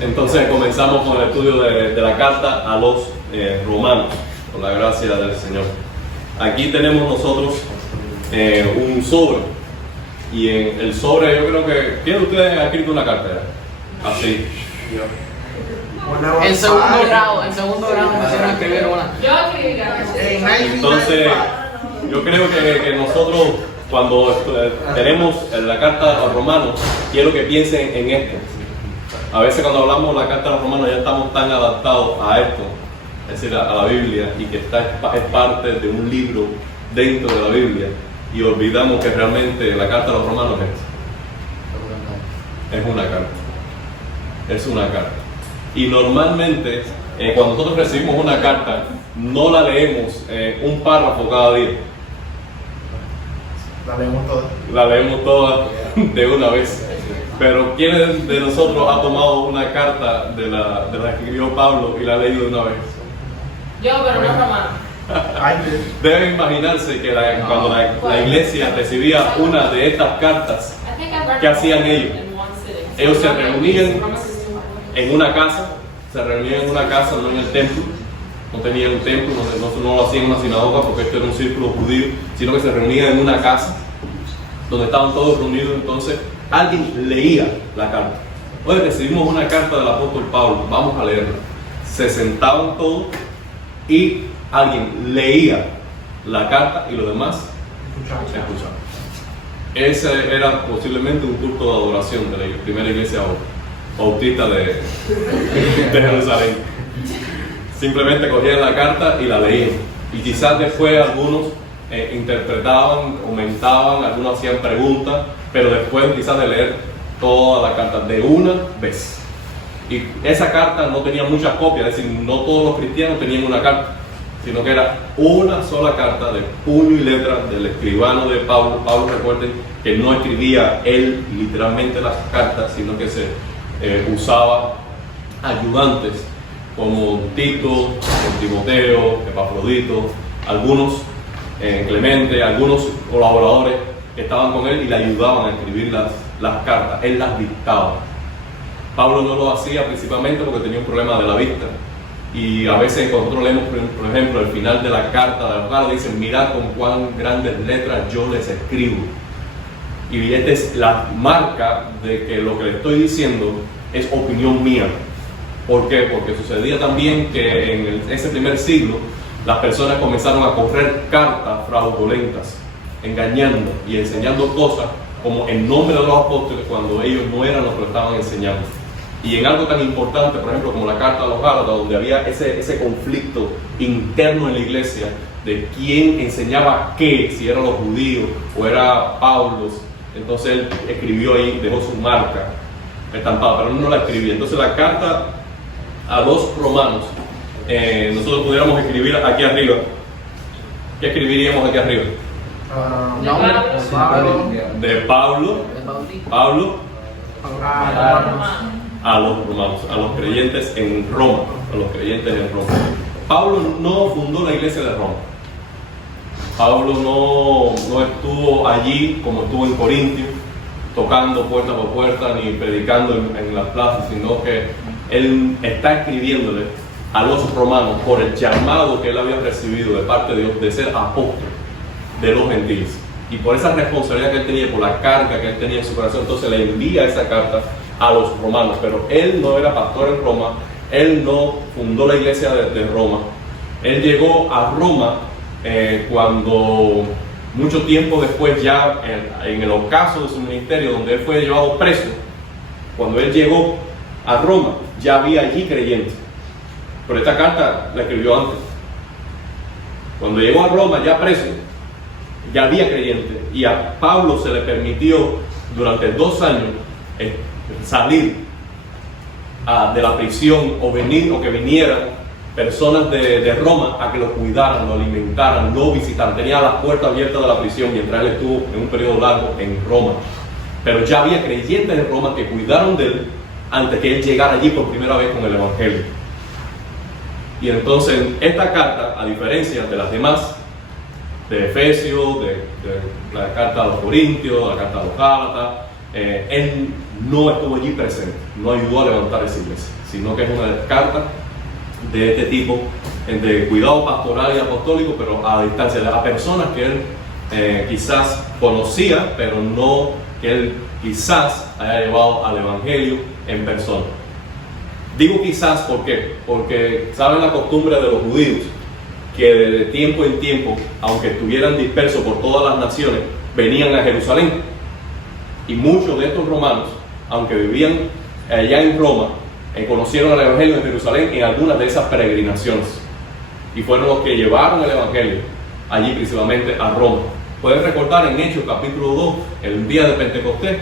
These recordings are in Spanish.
Entonces comenzamos con el estudio de la carta a los romanos, por la gracia del Señor. Aquí tenemos nosotros un sobre, y en el sobre yo creo que... ¿Quién de ustedes ha escrito una carta? Así. En segundo grado me hicieron escribir una. Yo escribí cartas. Entonces, yo creo que nosotros, cuando tenemos la carta a los romanos, quiero que piensen en esto. A veces cuando hablamos de la carta a los romanos ya estamos tan adaptados a esto, es decir, a la Biblia, y que es parte de un libro dentro de la Biblia, y olvidamos que realmente la carta a los romanos es una carta. Es una carta. Y normalmente, cuando nosotros recibimos una carta, no la leemos un párrafo cada día. La leemos toda de una vez. Pero ¿quién de nosotros ha tomado una carta de la que escribió Pablo y la ha leído de una vez? Yo, pero no romano. Deben imaginarse que cuando la iglesia recibía una de estas cartas, ¿qué hacían ellos? Ellos se reunían en una casa, no en el templo. No tenían un templo, no lo hacían en una sinagoga porque esto era un círculo judío, sino que se reunían en una casa donde estaban todos reunidos. Entonces alguien leía la carta. Hoy recibimos una carta del apóstol Pablo, vamos a leerla. Se sentaban todos y alguien leía la carta y los demás escuchaban. Ese era posiblemente un culto de adoración de la primera iglesia bautista de Jerusalén. Simplemente cogían la carta y la leían. Y quizás después algunos interpretaban, comentaban, algunos hacían preguntas, pero después quizás de leer toda la carta de una vez. Y esa carta no tenía muchas copias, es decir, no todos los cristianos tenían una carta, sino que era una sola carta de puño y letra del escribano de Pablo. Pablo, recuerden que no escribía él literalmente las cartas, sino que se usaba ayudantes como Tito, Timoteo, Epafrodito, algunos Clemente, algunos colaboradores que estaban con él y le ayudaban a escribir las cartas. Él las dictaba. Pablo no lo hacía principalmente porque tenía un problema de la vista. Y a veces cuando nosotros leemos, por ejemplo, el final de la carta de los Gálatas, dicen: mirad con cuán grandes letras yo les escribo. Y esta es la marca de que lo que le estoy diciendo es opinión mía. ¿Por qué? Porque sucedía también que en ese primer siglo las personas comenzaron a correr cartas fraudulentas, engañando y enseñando cosas como en nombre de los apóstoles cuando ellos no eran los que lo estaban enseñando. Y en algo tan importante, por ejemplo, como la carta a los Gálatas, donde había ese conflicto interno en la iglesia de quién enseñaba qué, si eran los judíos o era Pablo. Entonces él escribió ahí, dejó su marca estampada, pero no la escribía. Entonces la carta a los romanos, nosotros pudiéramos escribir aquí arriba. ¿Qué escribiríamos aquí arriba? De Pablo a los romanos, a los creyentes en Roma, Pablo no fundó la iglesia de Roma. Pablo no estuvo allí como estuvo en Corintio, tocando puerta por puerta ni predicando en las plazas, sino que él está escribiéndole a los romanos por el llamado que él había recibido de parte de Dios de ser apóstol de los gentiles. Y por esa responsabilidad que él tenía, por la carga que él tenía en su corazón, entonces le envía esa carta a los romanos. Pero él no era pastor en Roma, él no fundó la iglesia de Roma. Él llegó a Roma cuando, mucho tiempo después, ya en el ocaso de su ministerio, donde él fue llevado preso, cuando él llegó a Roma, ya había allí creyentes. Pero esta carta la escribió antes. Cuando llegó a Roma, ya preso, ya había creyentes. Y a Pablo se le permitió durante 2 años salir de la prisión o que vinieran personas de Roma a que lo cuidaran, lo alimentaran, lo visitaran. Tenía las puertas abiertas de la prisión mientras él estuvo en un periodo largo en Roma. Pero ya había creyentes en Roma que cuidaron de él antes que él llegara allí por primera vez con el Evangelio. Y entonces esta carta, a diferencia de las demás, de Efesios, de la carta a los Corintios, la carta a los Gálatas, él no estuvo allí presente, no ayudó a levantar esa iglesia, sino que es una carta de este tipo de cuidado pastoral y apostólico, pero a distancia, a personas que él quizás conocía, pero no que él quizás haya llevado al evangelio en persona. Digo quizás, ¿por qué? Porque saben la costumbre de los judíos, que de tiempo en tiempo, aunque estuvieran dispersos por todas las naciones, venían a Jerusalén. Y muchos de estos romanos, aunque vivían allá en Roma, conocieron el evangelio en Jerusalén en algunas de esas peregrinaciones. Y fueron los que llevaron el evangelio allí principalmente a Roma. Pueden recordar en Hechos capítulo 2, el día de Pentecostés,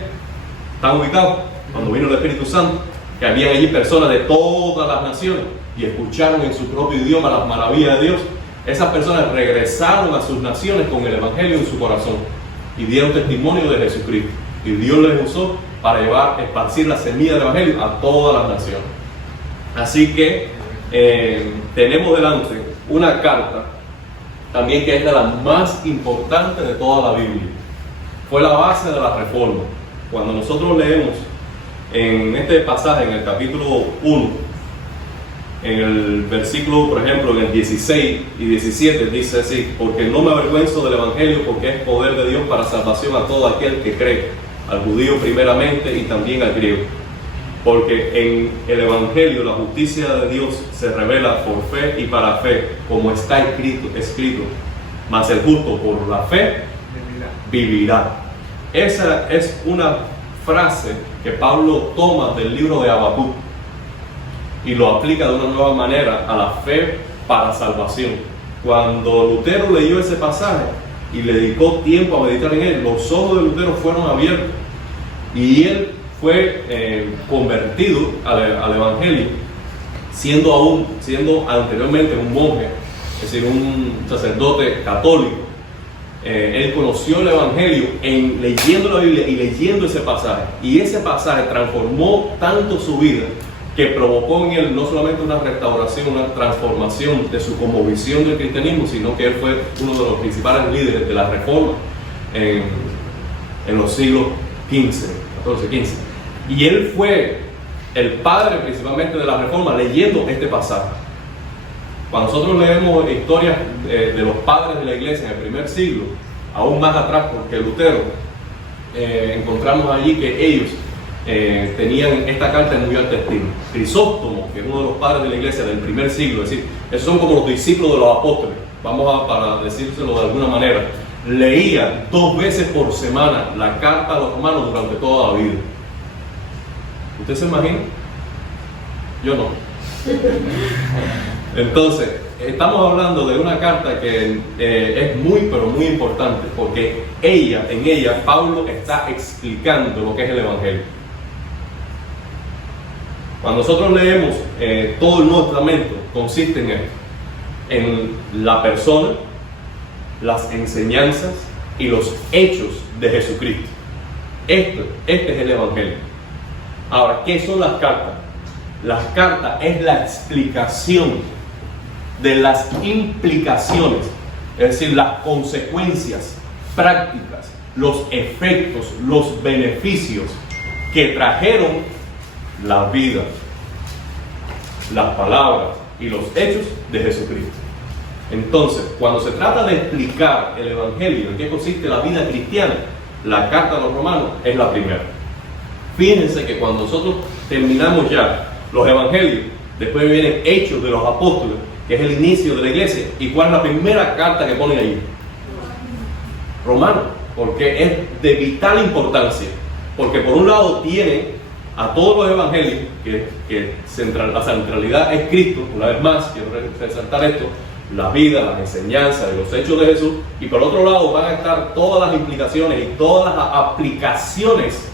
están ubicados, cuando vino el Espíritu Santo, que había allí personas de todas las naciones y escucharon en su propio idioma las maravillas de Dios. Esas personas regresaron a sus naciones con el evangelio en su corazón y dieron testimonio de Jesucristo. Y Dios les usó para esparcir la semilla del evangelio a todas las naciones. Así que tenemos delante una carta también que es de las más importantes de toda la Biblia. Fue la base de la reforma. Cuando nosotros leemos en este pasaje, en el capítulo 1, en el versículo, por ejemplo, en el 16 y 17, dice así: porque no me avergüenzo del evangelio, porque es poder de Dios para salvación a todo aquel que cree, al judío primeramente y también al griego. Porque en el evangelio la justicia de Dios se revela por fe y para fe, como está escrito, mas el justo por la fe vivirá. Esa es una frase que Pablo toma del libro de Habacuc y lo aplica de una nueva manera a la fe para salvación. Cuando Lutero leyó ese pasaje y le dedicó tiempo a meditar en él, los ojos de Lutero fueron abiertos y él fue convertido al evangelio, siendo anteriormente un monje, es decir, un sacerdote católico. Él conoció el evangelio leyendo la Biblia y leyendo ese pasaje, y ese pasaje transformó tanto su vida que provocó en él no solamente una restauración, una transformación de su cosmovisión del cristianismo, sino que él fue uno de los principales líderes de la reforma en los siglos XV, y él fue el padre principalmente de la reforma leyendo este pasaje. Cuando nosotros leemos historias de los padres de la iglesia en el primer siglo, aún más atrás porque Lutero, encontramos allí que ellos tenían esta carta en muy alta estima. Crisóstomo, que es uno de los padres de la iglesia del primer siglo, es decir, esos son como los discípulos de los apóstoles, para decírselo de alguna manera, leía 2 veces por semana la carta a los romanos durante toda la vida. ¿Usted se imagina? Yo no. Entonces, estamos hablando de una carta que es muy, pero muy importante, porque en ella Pablo está explicando lo que es el evangelio. Cuando nosotros leemos todo el Nuevo Testamento, consiste en esto: en la persona, las enseñanzas y los hechos de Jesucristo. Este es el evangelio. Ahora, ¿qué son las cartas? Las cartas es la explicación de las implicaciones, es decir, las consecuencias prácticas, los efectos, los beneficios que trajeron la vida, las palabras y los hechos de Jesucristo. Entonces, cuando se trata de explicar el evangelio, en qué consiste la vida cristiana, la carta a los romanos es la primera. Fíjense que cuando nosotros terminamos ya los evangelios, después vienen Hechos de los Apóstoles, que es el inicio de la iglesia. ¿Y cuál es la primera carta que ponen allí? Romano, porque es de vital importancia. Porque por un lado tiene a todos los evangelios, que la centralidad es Cristo. Una vez más, quiero resaltar esto: la vida, las enseñanzas y los hechos de Jesús. Y por otro lado van a estar todas las implicaciones y todas las aplicaciones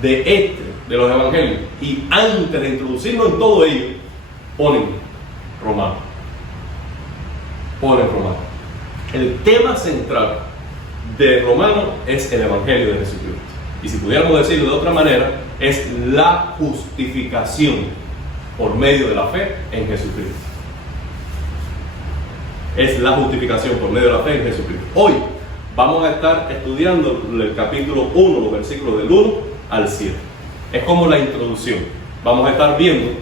de los evangelios. Y antes de introducirnos en todo ello, ponen Romano. El tema central de Romano es el evangelio de Jesucristo. Y si pudiéramos decirlo de otra manera, es la justificación por medio de la fe en Jesucristo. Es la justificación por medio de la fe en Jesucristo. Hoy vamos a estar estudiando el capítulo 1, los versículos del 1 al 7. es como la introducción. Vamos a estar viendo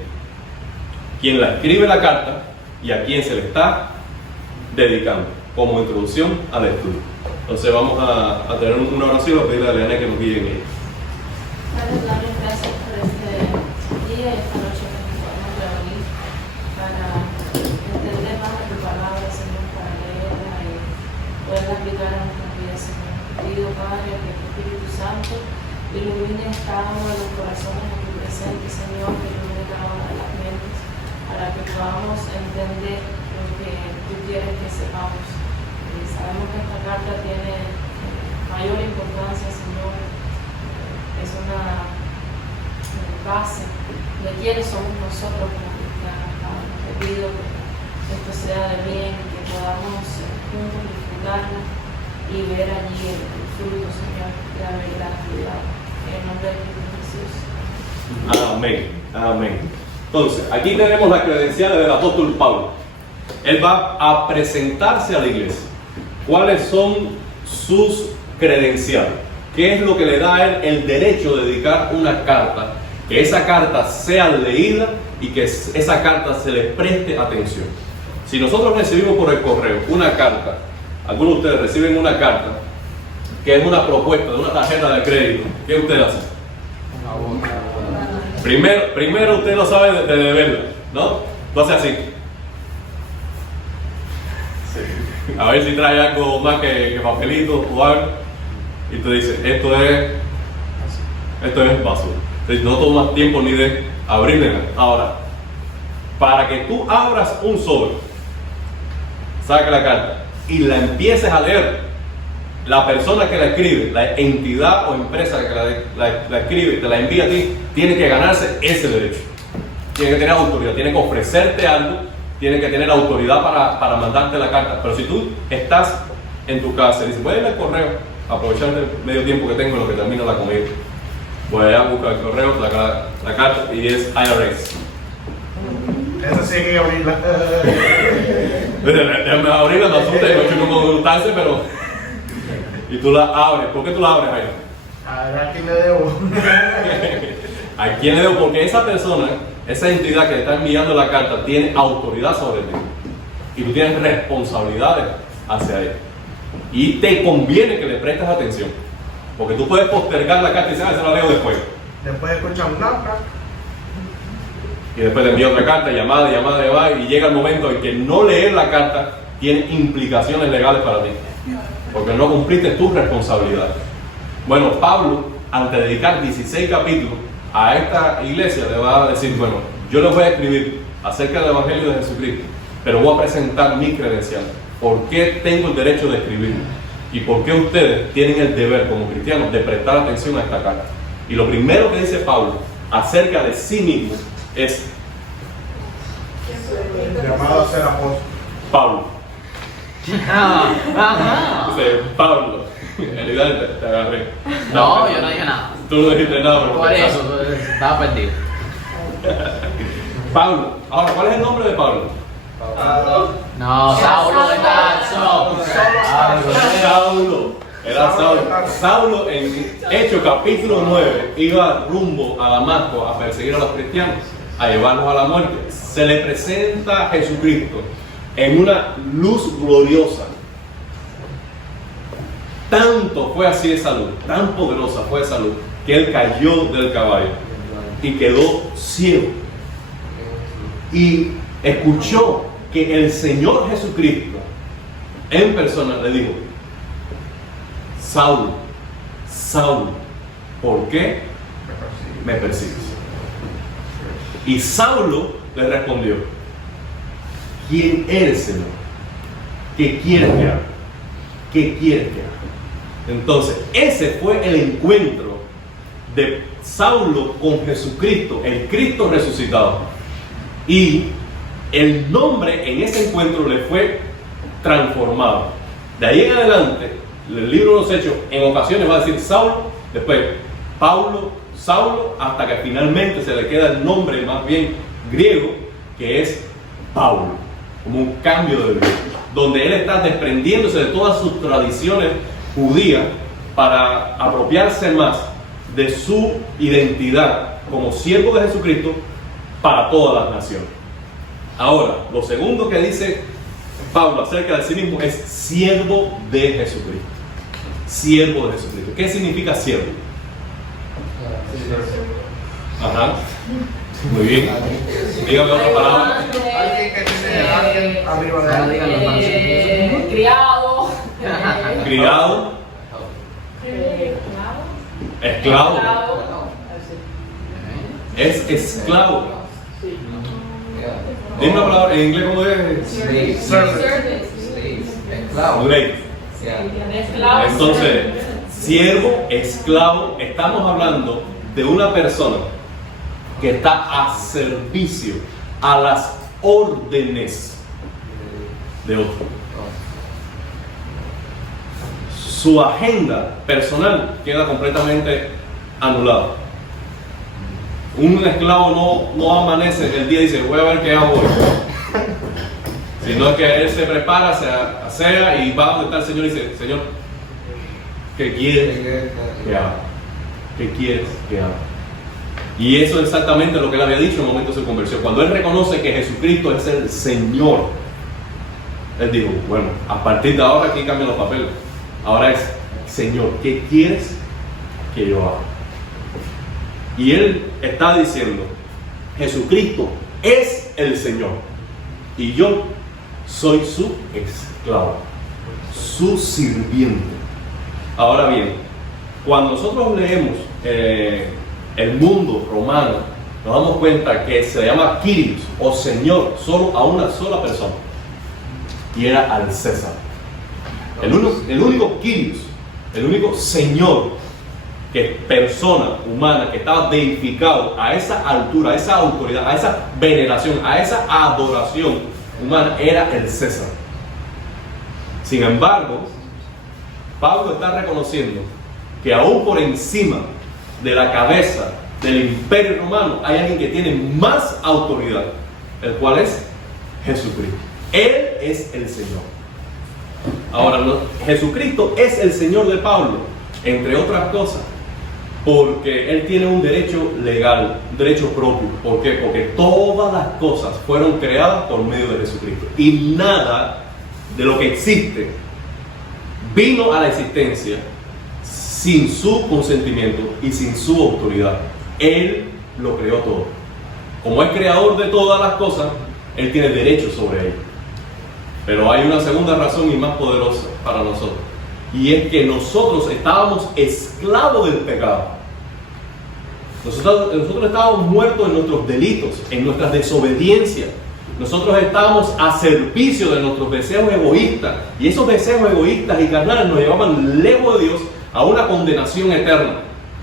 quién la escribe la carta y a quién se le está dedicando, como introducción al estudio. Entonces vamos a tener una oración, a pedirle a Leana que nos guíe en ella. Padre, damos gracias por este día y esta noche que nos podemos reunir para entender más de tu palabra, Señor, para leerla y poderla aplicar a nuestras vidas, Señor. Pido, Padre, que tu Espíritu Santo ilumine cada uno de los corazones aquí presentes, Señor, que ilumine cada una de las mentes, para que podamos entender lo que tú quieres que sepamos. Sabemos que esta carta tiene mayor importancia, Señor. Es una base de quiénes somos nosotros como cristianos, Padre. Te pido que esto sea de bien, que podamos juntos disfrutarla y ver allí el fruto, Señor, de la verdad. En el nombre de Jesús. Amén, amén. Entonces, aquí tenemos las credenciales del apóstol Pablo. Él va a presentarse a la iglesia. ¿Cuáles son sus credenciales? ¿Qué es lo que le da a él el derecho de dedicar una carta? Que esa carta sea leída y que esa carta se le preste atención. Si nosotros recibimos por el correo una carta, algunos de ustedes reciben una carta que es una propuesta de una tarjeta de crédito, ¿qué usted hace? Primero usted no sabe de deberla, ¿no? Entonces así. Sí. A ver si trae algo más que papelito o algo. Y tú dices, esto es basura. Entonces, no tomas tiempo ni de abrirla. Ahora, para que tú abras un sobre, saca la carta y la empieces a leer, la persona que la escribe, la entidad o empresa que la escribe y te la envía a ti, tiene que ganarse ese derecho. Tiene que tener autoridad, tiene que ofrecerte algo, tiene que tener autoridad para mandarte la carta. Pero si tú estás en tu casa y dices, voy a ir al correo, aprovechar el medio tiempo que tengo en lo que termino la comida, voy a buscar el correo, sacar la carta y es IRS. Esa sí hay que abrirla. Déjame abrirla, no asuste, no estoy como gustarse, pero... Y tú la abres. ¿Por qué tú la abres, Jairo? A ver, ¿a quién le debo? ¿A quién le debo? Porque esa persona, esa entidad que le está enviando la carta, tiene autoridad sobre ti. Y tú tienes responsabilidades hacia él. Y te conviene que le prestes atención. Porque tú puedes postergar la carta y decir, se la leo después. Después escucha un náufrago. Y después le envía otra carta, llamada, y llega el momento en que no leer la carta tiene implicaciones legales para ti. Porque no cumpliste tus responsabilidades. Bueno, Pablo, al dedicar 16 capítulos a esta iglesia, le va a decir, bueno, yo les voy a escribir acerca del Evangelio de Jesucristo, pero voy a presentar mi credencial. ¿Por qué tengo el derecho de escribirlo? ¿Y por qué ustedes tienen el deber como cristianos de prestar atención a esta carta? Y lo primero que dice Pablo acerca de sí mismo es Llamado a ser apóstol. Pablo. Ajá. Dice Pablo. En realidad te agarré. No, yo no dije nada. Tú no dijiste nada. pero Por eso, estaba perdido. Pablo. Ahora, ¿cuál es el nombre de Pablo? No, Saulo de Tarso. Saulo. Era Saulo. Saulo en Hechos capítulo 9 iba rumbo a Damasco a perseguir a los cristianos, a llevarlos a la muerte. Se le presenta a Jesucristo en una luz gloriosa. Tanto fue así esa luz, tan poderosa fue esa luz, que él cayó del caballo y quedó ciego. Y escuchó que el Señor Jesucristo en persona le dijo, Saulo, Saulo, ¿por qué me persigues? Y Saulo le respondió, ¿quién eres, Señor? ¿Qué quieres que haga? ¿Qué quieres que haga? Entonces, ese fue el encuentro de Saulo con Jesucristo, el Cristo resucitado. Y el nombre en ese encuentro le fue transformado. De ahí en adelante, el libro de los Hechos en ocasiones va a decir Saulo, después Paulo, Saulo, hasta que finalmente se le queda el nombre más bien griego, que es Pablo, como un cambio de vida, donde él está desprendiéndose de todas sus tradiciones judías para apropiarse más de su identidad como siervo de Jesucristo para todas las naciones. Ahora, lo segundo que dice Pablo acerca de sí mismo es siervo de Jesucristo. Siervo de Jesucristo. ¿Qué significa siervo? Ajá. Muy bien. Dígame otra palabra. Alguien que tiene a alguien arriba de él. Criado. Criado. Esclavo. Es esclavo. Dime una palabra en inglés, ¿cómo es? Slave. Entonces, siervo, esclavo, estamos hablando de una persona que está a servicio a las órdenes de otro. Su agenda personal queda completamente anulada. Un esclavo no amanece el día y dice, voy a ver qué hago hoy. Sino que él se prepara, se asea y va donde está el Señor y dice, Señor, ¿qué quieres que haga? ¿Qué quieres que haga? Y eso es exactamente lo que él había dicho en el momento de su conversión. Cuando él reconoce que Jesucristo es el Señor, él dijo, bueno, a partir de ahora aquí cambian los papeles. Ahora es, Señor, ¿qué quieres que yo haga? Y él está diciendo, Jesucristo es el Señor y yo soy su esclavo, su sirviente. Ahora bien, cuando nosotros leemos el mundo romano, nos damos cuenta que se llama Kyrios o Señor solo a una sola persona, y era al César. El único Kyrios, el único Señor, que persona humana que estaba deificado a esa altura, a esa autoridad, a esa veneración, a esa adoración humana, era el César. Sin embargo, Pablo está reconociendo que aún por encima de la cabeza del imperio romano hay alguien que tiene más autoridad, el cual es Jesucristo. Él es el Señor. Ahora, Jesucristo es el Señor de Pablo, entre otras cosas, porque Él tiene un derecho legal, un derecho propio. ¿Por qué? Porque todas las cosas fueron creadas por medio de Jesucristo. Y nada de lo que existe vino a la existencia sin su consentimiento y sin su autoridad. Él lo creó todo. Como es creador de todas las cosas, Él tiene derecho sobre ello. Pero hay una segunda razón y más poderosa para nosotros. Y es que nosotros estábamos esclavos del pecado. Nosotros estábamos muertos en nuestros delitos, en nuestras desobediencias. Nosotros estábamos a servicio de nuestros deseos egoístas. Y esos deseos egoístas y carnales nos llevaban lejos de Dios a una condenación eterna.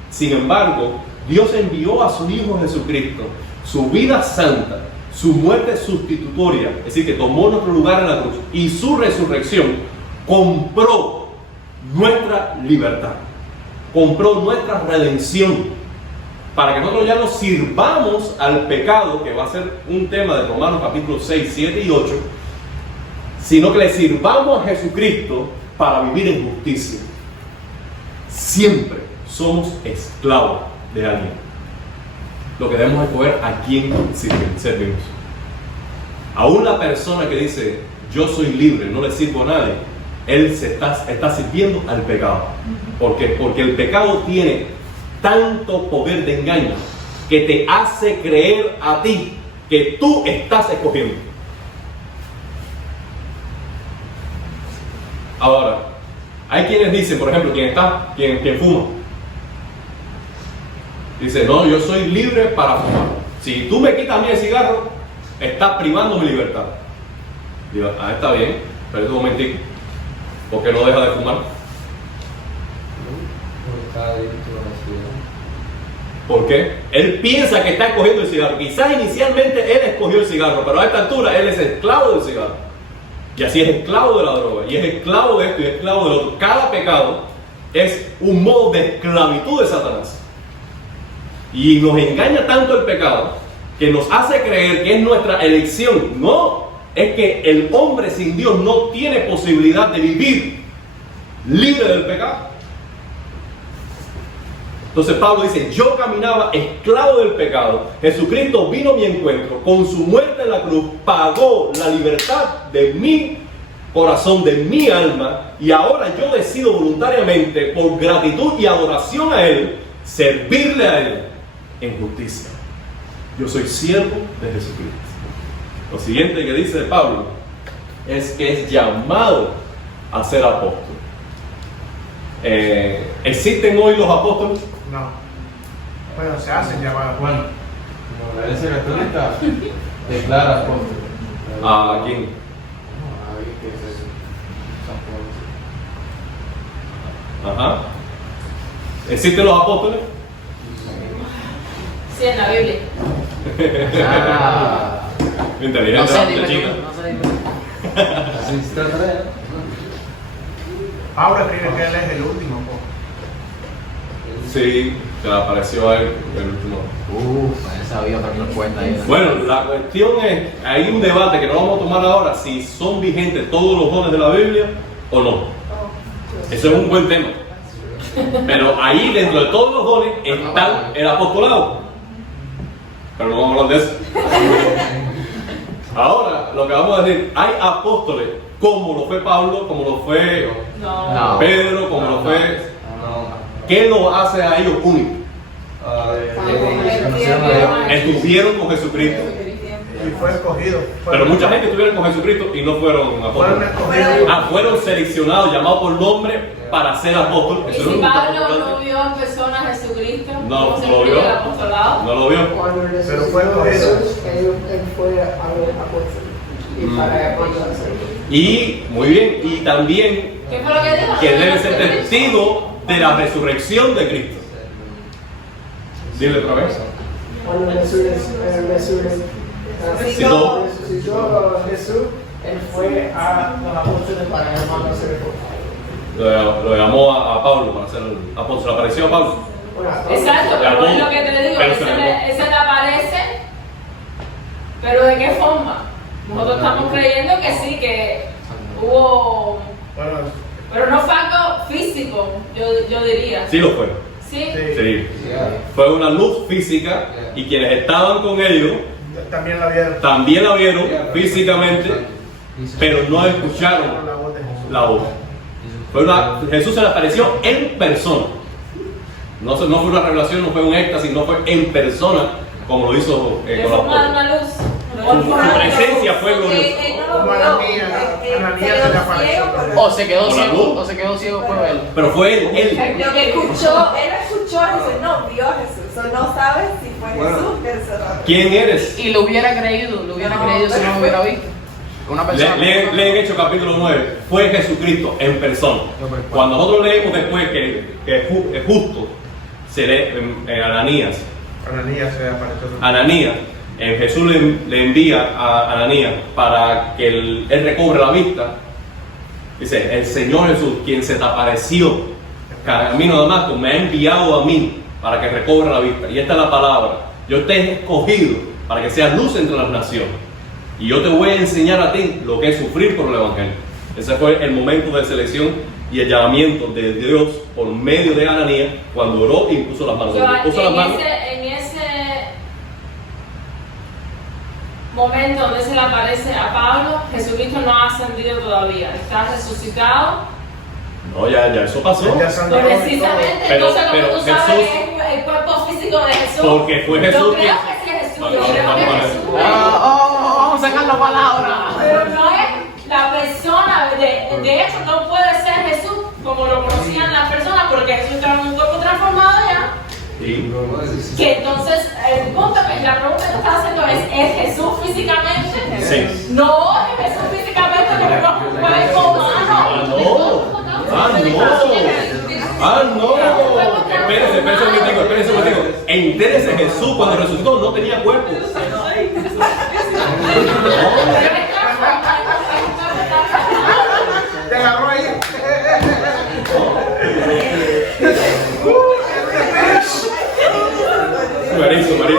Sin embargo, Dios envió a su Hijo Jesucristo, su vida santa, su muerte sustitutoria, es decir, que tomó nuestro lugar en la cruz, y su resurrección compró nuestra libertad, compró nuestra redención, para que nosotros ya no sirvamos al pecado, que va a ser un tema de Romanos capítulos 6, 7 y 8, sino que le sirvamos a Jesucristo para vivir en justicia. Siempre somos esclavos de alguien. Lo que debemos escoger a quién servimos. Aún la persona que dice yo soy libre, no le sirvo a nadie, él está sirviendo al pecado. ¿Por qué? Porque el pecado tiene tanto poder de engaño que te hace creer a ti que tú estás escogiendo. Ahora, hay quienes dicen, por ejemplo, quien fuma, dice, no, yo soy libre para fumar. Si tú me quitas a mí el cigarro, estás privando mi libertad. Digo, está bien, pero un momentito, ¿por qué no deja de fumar? ¿Por qué? Él piensa que está escogiendo el cigarro. Quizás inicialmente él escogió el cigarro, pero a esta altura él es esclavo del cigarro. Y así es esclavo de la droga, y es esclavo de esto y es esclavo de lo otro. Cada pecado es un modo de esclavitud de Satanás. Y nos engaña tanto el pecado que nos hace creer que es nuestra elección. No, es que el hombre sin Dios no tiene posibilidad de vivir libre del pecado. Entonces Pablo dice, yo caminaba esclavo del pecado, Jesucristo vino a mi encuentro, con su muerte en la cruz pagó la libertad de mi corazón, de mi alma, y ahora yo decido voluntariamente, por gratitud y adoración a Él, servirle a Él en justicia. Yo soy siervo de Jesucristo. Lo siguiente que dice Pablo es que es llamado a ser apóstol. ¿Existen hoy los apóstoles? No. Bueno, se hacen llamadas. Bueno, como la iglesia católica declara apóstol. ¿A quién? Ahí que es San Pablo. Ajá. ¿Existen los apóstoles? Sí, en la Biblia. Ah, Inteligente, no sé, la dime tú, chica. no sé, dime tú. Así se trata de él. Pablo escribe que él es el último. Sí, se le apareció a él el último. Esa sabía otra respuesta ahí. Bueno, la cuestión es, hay un debate que no vamos a tomar ahora, si son vigentes todos los dones de la Biblia o no. Eso es un buen tema. Pero ahí dentro de todos los dones está el apostolado. Pero no vamos a hablar de eso. Ahora, lo que vamos a decir, hay apóstoles como lo fue Pablo, como lo fue No. Pedro, como lo fue... ¿Qué lo hace a ellos únicos? Estuvieron con Jesucristo. Y fue escogido. Pero mucha gente estuvieron con Jesucristo y no fueron Fueron apóstoles. escogidos. Fueron seleccionados, llamados por nombre para ser apóstoles. Y Eso si es lo Pablo importante. no vio en persona a Jesucristo, No, ¿cómo se no lo escribe vio. el apostolado? No lo vio. Cuando Pero fue resucitó escogido. Jesús, él fue a los apóstoles y para apóstoles. Y, muy bien, y también ¿Qué fue lo que dijo? que debe ser testigo de la resurrección de Cristo. Dile otra vez. Cuando resucitó Jesús, él fue a los apóstoles para llamarlos a ser apóstoles. Lo llamó a Pablo para ser el apóstol. ¿Se le apareció a Pablo? Bueno, a todos. Exacto, pero es lo que te digo, Pero ese se le aparece, pero ¿de qué forma? Nosotros estamos creyendo que sí, que hubo, Bueno, pero no fue algo físico, yo diría. Sí lo fue. ¿Sí? sí. Sí. Fue una luz física y quienes estaban con ellos También la vieron. también la vieron físicamente, pero no escucharon La voz de Jesús. la voz. Jesús se le apareció en persona. No fue una revelación, no fue un éxtasis, no fue en persona como lo hizo De con los forma de apóstoles. una luz. Su presencia fue gloriosa. Como Ananías se le apareció. O se quedó Con la ciego, luz. o se quedó ciego fue él. Pero fue él. Lo que escuchó, él escuchó a Jesús, no vio a Jesús, o no sabe si fue Jesús que se lo ¿Quién eres? Y lo hubiera creído si no lo hubiera visto. Una persona. Leen Hechos capítulo 9. Fue Jesucristo en persona. Cuando nosotros leemos después que es justo, se lee en Ananías. Ananías se le apareció. Ananías, Jesús le envía a Ananías para que él recobre la vista. Dice, el Señor Jesús, quien se te apareció camino de Damasco, me ha enviado a mí para que recobre la vista. Y esta es la palabra. Yo te he escogido para que seas luz entre las naciones. Y yo te voy a enseñar a ti lo que es sufrir por el Evangelio. Ese fue el momento de selección y el llamamiento de Dios por medio de Ananías cuando oró y puso las manos. Cuando puso las manos, En ese momento donde se le aparece a Pablo, Jesucristo no ha ascendido todavía, está resucitado. no, ya eso pasó. Ya sanó y Precisamente, Pero- entonces pero como tú sabes Jesús- que es el cuerpo físico de Jesús. Porque fue Jesús Yo creo quien- que sí es Jesús, No, yo no, creo vamos que a ver. Jesús. Vamos a sacar la palabra. Pero no es la persona, de hecho no puede ser Jesús como lo conocían las personas, porque Jesús estaba en un cuerpo transformado ya. Sí. Que entonces, el punto que la pregunta que estás haciendo es Jesús físicamente? Sí. No, es Jesús físicamente, pero no es un cuerpo humano. Espérese un momentico. Entérese, Jesús cuando resucitó no tenía cuerpo. Te agarró ahí. Mauricio. Era un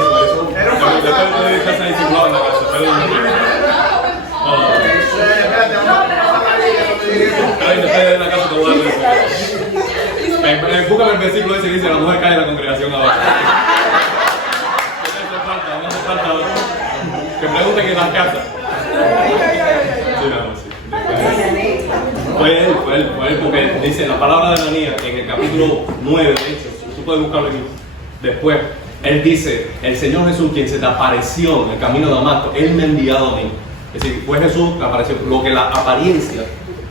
Después de estás ahí sin en la casa. Perdón. Espérate, vamos a pasar la línea. Ahí después en la casa te voy a dar eso. Búscame el versículo ese que dice: la mujer cae de la congregación abajo. No hace falta otro. Que pregunten en las casas. Sí, no, sí. Fue él, porque dice la palabra de Ananías en el capítulo 9 de Hechos. Tú puedes buscarlo aquí. Después, él dice: el Señor Jesús, quien se te apareció en el camino de Damasco, él me ha enviado a mí. Es decir, fue Jesús que apareció. Lo que la apariencia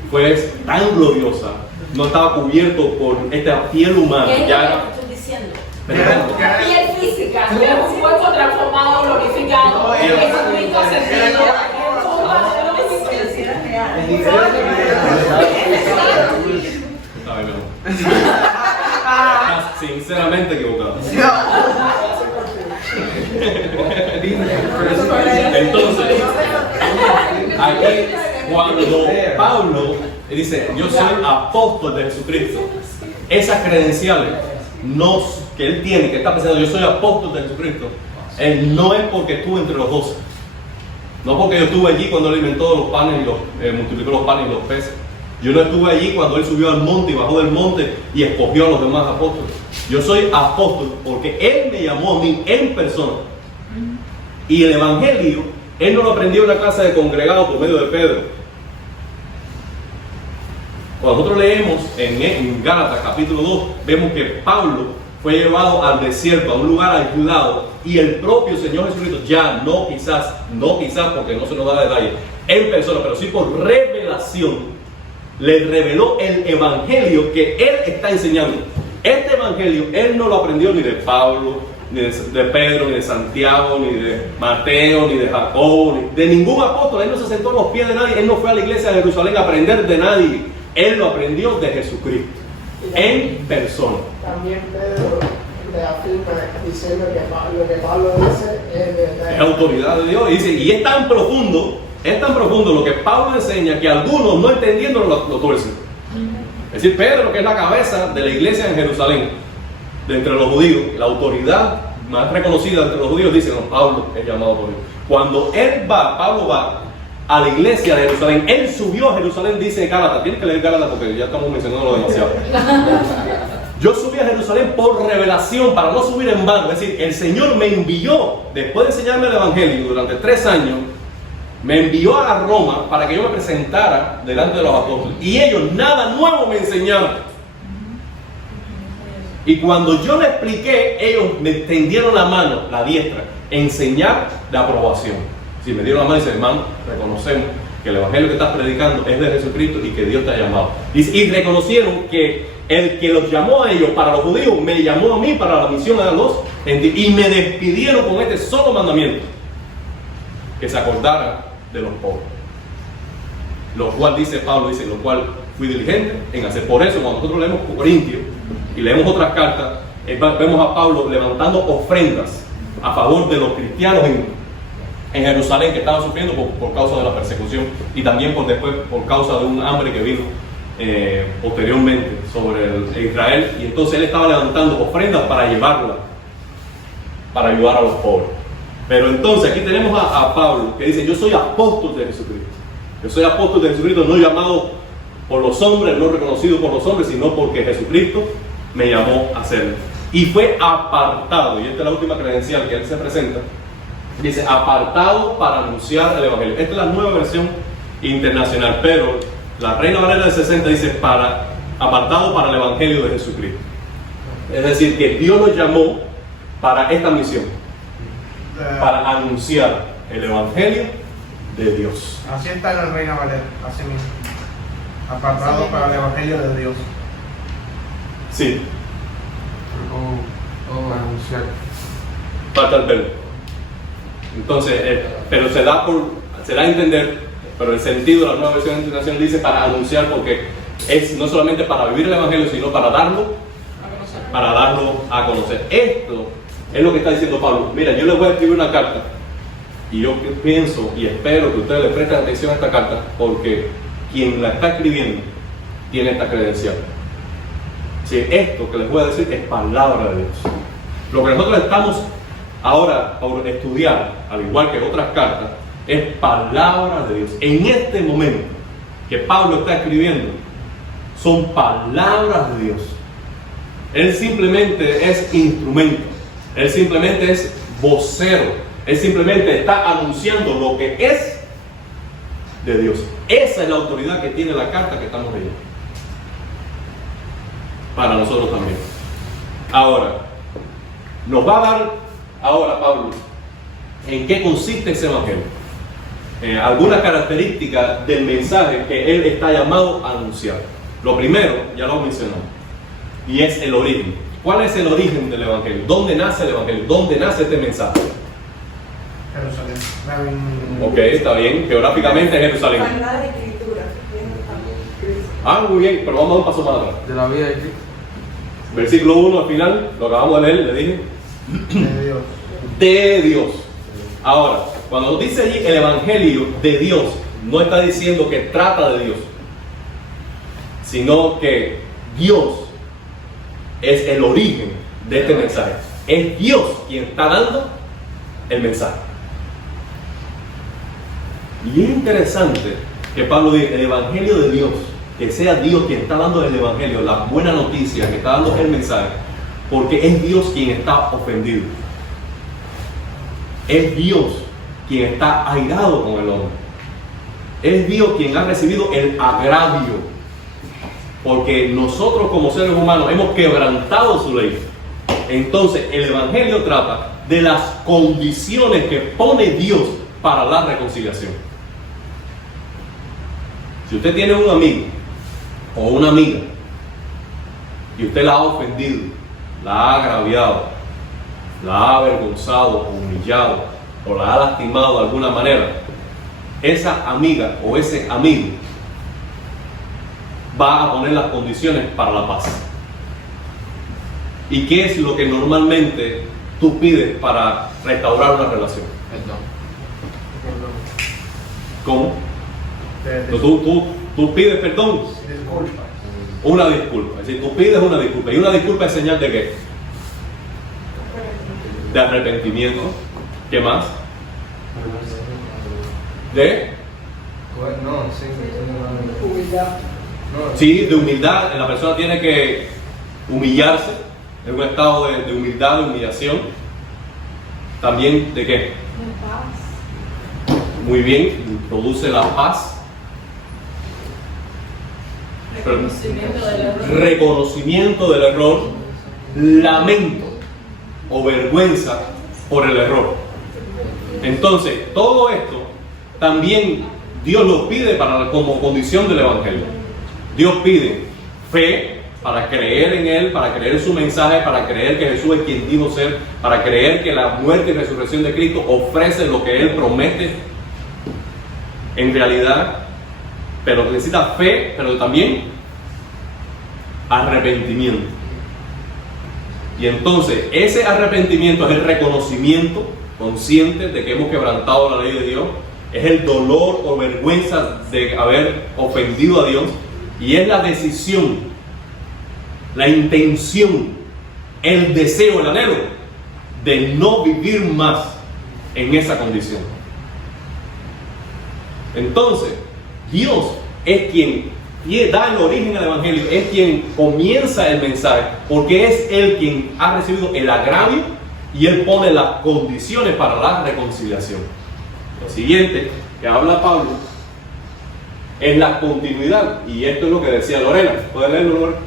fue tan gloriosa, no estaba cubierto por esta piel humana. ¿Qué es Ya lo era. que estoy diciendo? Piel física. Un cuerpo transformado, glorificado, Jesucristo ascendido. Sabe, mi amor. Estás sinceramente equivocado. Entonces, aquí cuando Pablo dice: yo soy apóstol de Jesucristo, esas credenciales que él tiene, que está pensando: yo soy apóstol de Jesucristo, no es porque estuve entre los 12, no porque yo estuve allí cuando él alimentó los panes y multiplicó los panes y los peces. Yo no estuve allí cuando él subió al monte y bajó del monte y escogió a los demás apóstoles. Yo soy apóstol porque él me llamó a mí en persona. Y el evangelio, él no lo aprendió en la casa de congregado por medio de Pedro. Cuando nosotros leemos en Gálatas capítulo 2, vemos que Pablo fue llevado al desierto, a un lugar aislado, y el propio Señor Jesucristo, ya no quizás porque no se nos da detalle, en persona, pero sí por revelación, le reveló el evangelio que él está enseñando. Este evangelio él no lo aprendió ni de Pablo, ni de Pedro, ni de Santiago, ni de Mateo, ni de Jacobo, ni de ningún apóstol. Él no se sentó a los pies de nadie, él no fue a la iglesia de Jerusalén a aprender de nadie. Él lo aprendió de Jesucristo, en persona. También Pedro reafirma diciendo que lo que Pablo dice es autoridad de Dios. Y dice, y es tan profundo lo que Pablo enseña, que algunos no entendiéndolo lo tuercen. Es decir, Pedro, que es la cabeza de la iglesia en Jerusalén, de entre los judíos, la autoridad más reconocida entre los judíos, dice: no, Pablo es llamado por Dios. Cuando Pablo va a la iglesia de Jerusalén, él subió a Jerusalén, dice Gálatas. Tienes que leer Gálatas porque ya estamos mencionándolo demasiado. Yo subí a Jerusalén por revelación, para no subir en vano. Es decir, el Señor me envió, después de enseñarme el evangelio durante 3 años, me envió a Roma para que yo me presentara delante de los apóstoles. Y ellos nada nuevo me enseñaron. Y cuando yo le expliqué, ellos me tendieron la mano, la diestra, enseñar de aprobación. Si me dieron la mano y dicen: hermano, reconocemos que el evangelio que estás predicando es de Jesucristo y que Dios te ha llamado. Y reconocieron que el que los llamó a ellos para los judíos, me llamó a mí para la misión a los gentiles. Y me despidieron con este solo mandamiento: que se acordaran de los pobres. Lo cual dice Pablo, lo cual fui diligente en hacer. Por eso cuando nosotros leemos Corintios y leemos otras cartas, vemos a Pablo levantando ofrendas a favor de los cristianos en Jerusalén, que estaban sufriendo por causa de la persecución, y también después por causa de un hambre que vino posteriormente sobre Israel. Y entonces él estaba levantando ofrendas para llevarla, para ayudar a los pobres. Pero entonces aquí tenemos a Pablo que dice: yo soy apóstol de Jesucristo. Yo soy apóstol de Jesucristo, no llamado por los hombres, no reconocido por los hombres, sino porque Jesucristo me llamó a hacerlo. Y fue apartado, y esta es la última credencial que él se presenta, dice: apartado para anunciar el evangelio. Esta es la nueva versión internacional, pero la Reina Valera del 60 dice: apartado para el evangelio de Jesucristo. Es decir, que Dios lo llamó para esta misión, para anunciar el evangelio de Dios. Así está en la Reina Valera, así mismo. Apartado para el evangelio de Dios. Sí. O anunciar. Falta el verbo. Entonces, pero se da a entender, pero el sentido de la nueva versión internacional dice para anunciar, porque es no solamente para vivir el evangelio, sino para darlo a conocer. Esto es lo que está diciendo Pablo. Mira, yo les voy a escribir una carta, y yo pienso y espero que ustedes le presten atención a esta carta, porque quien la está escribiendo tiene esta credencial. Si esto que les voy a decir es palabra de Dios. Lo que nosotros estamos ahora por estudiar, al igual que otras cartas, es palabra de Dios. En este momento que Pablo está escribiendo, son palabras de Dios. Él simplemente es instrumento. Él simplemente es vocero. Él simplemente está anunciando lo que es de Dios. Esa es la autoridad que tiene la carta que estamos leyendo. Para nosotros también. Ahora, nos va a dar ahora Pablo en qué consiste ese evangelio. Algunas características del mensaje que él está llamado a anunciar. Lo primero, ya lo mencionamos, y es el origen. ¿Cuál es el origen del evangelio? ¿Dónde nace el evangelio? ¿Dónde nace este mensaje? Jerusalén. Ok, está bien. Geográficamente es Jerusalén. Sagrada Escritura. Ah, muy bien, pero vamos a dar un paso más atrás. De la vida de Cristo. Versículo 1 al final, lo acabamos de leer, le dije. De Dios. De Dios. Ahora, cuando dice allí el evangelio de Dios, no está diciendo que trata de Dios, sino que Dios es el origen de este mensaje. Es Dios quien está dando el mensaje. Y es interesante que Pablo diga el evangelio de Dios, que sea Dios quien está dando el evangelio, la buena noticia, que está dando el mensaje, porque es Dios quien está ofendido. Es Dios quien está airado con el hombre. Es Dios quien ha recibido el agravio, porque nosotros como seres humanos hemos quebrantado su ley. Entonces el evangelio trata de las condiciones que pone Dios para la reconciliación. Si usted tiene un amigo o una amiga y usted la ha ofendido, la ha agraviado, la ha avergonzado, humillado o la ha lastimado de alguna manera, esa amiga o ese amigo va a poner las condiciones para la paz. ¿Y qué es lo que normalmente tú pides para restaurar una relación? Perdón. ¿Cómo? Tú pides perdón. Disculpa. Una disculpa. Es decir, tú pides una disculpa. ¿Y una disculpa es señal de qué? De arrepentimiento. ¿Qué más? ¿De? No, sí. Humildad. Sí, de humildad. La persona tiene que humillarse, en un estado de humildad, de humillación. También, ¿de qué? De paz. Muy bien, produce la paz. Reconocimiento del error. Reconocimiento del error, lamento o vergüenza por el error. Entonces, todo esto también Dios lo pide como condición del evangelio. Dios pide fe para creer en Él, para creer en su mensaje, para creer que Jesús es quien dijo ser, para creer que la muerte y resurrección de Cristo ofrece lo que Él promete en realidad, pero necesita fe, pero también arrepentimiento. Y entonces ese arrepentimiento es el reconocimiento consciente de que hemos quebrantado la ley de Dios, es el dolor o vergüenza de haber ofendido a Dios, y es la decisión, la intención, el deseo, el anhelo de no vivir más en esa condición. Entonces Dios es quien da el origen al evangelio, es quien comienza el mensaje, porque es Él quien ha recibido el agravio y Él pone las condiciones para la reconciliación. Lo siguiente que habla Pablo es la continuidad, y esto es lo que decía Lorena. ¿Puede leerlo, Lorena?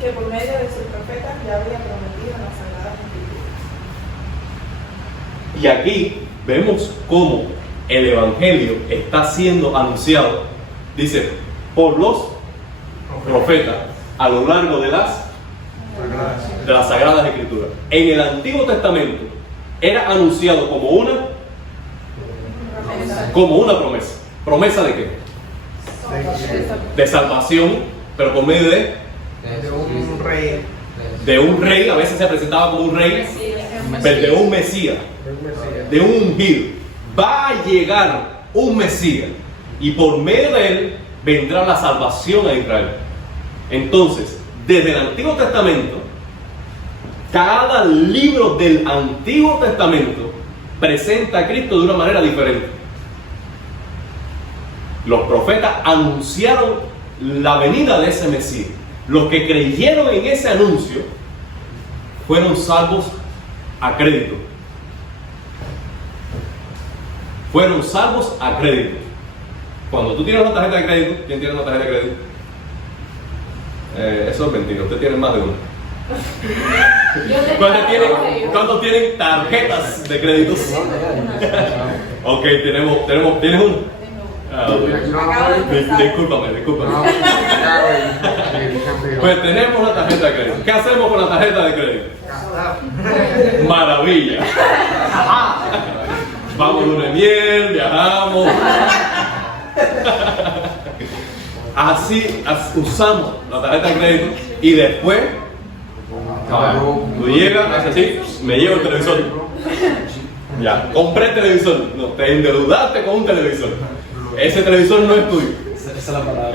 Que por medio de sus profetas ya había prometido en las Sagradas Escrituras. Y aquí vemos cómo el evangelio está siendo anunciado, dice, por los profetas a lo largo de las Sagradas Escrituras. En el Antiguo Testamento era anunciado como una promesa. ¿Promesa de qué? De salvación, pero por medio De un rey. de un rey. A veces se presentaba como un rey, pero de un Mesías, de un ungido. Va a llegar un Mesías y por medio de él vendrá la salvación a Israel. Entonces, desde el Antiguo Testamento, cada libro del Antiguo Testamento presenta a Cristo de una manera diferente. Los profetas anunciaron la venida de ese Mesías. los que creyeron en ese anuncio fueron salvos a crédito. Fueron salvos a crédito. Cuando tú tienes una tarjeta de crédito, ¿quién tiene una tarjeta de crédito? Eso es mentira, usted tiene más de una. ¿Cuántos tienen tarjetas de créditos? Ok, ¿tienes una? Discúlpame. Pues tenemos una tarjeta de crédito. ¿Qué hacemos con la tarjeta de crédito? Maravilla. Vamos luna de miel, viajamos. Así usamos la tarjeta de crédito y después tú llegas, haces así, me llevo el televisor. Ya, compré el televisor. No, te endeudaste con un televisor. Ese televisor no es tuyo. Esa es la palabra.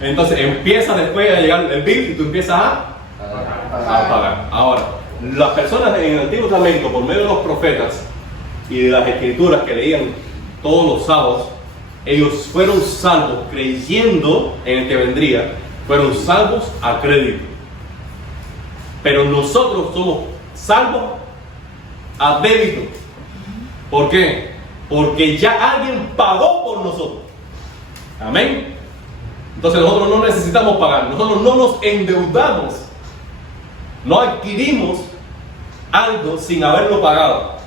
Entonces empieza después a llegar el bill y tú empiezas a pagar. Ahora, las personas en el Antiguo Testamento, por medio de los profetas y de las escrituras que leían todos los sábados, ellos fueron salvos creyendo en el que vendría, fueron salvos a crédito. Pero nosotros somos salvos a débito. ¿Por qué? Porque ya alguien pagó por nosotros. Amén. Entonces nosotros no necesitamos pagar, nosotros no nos endeudamos, no adquirimos algo sin haberlo pagado,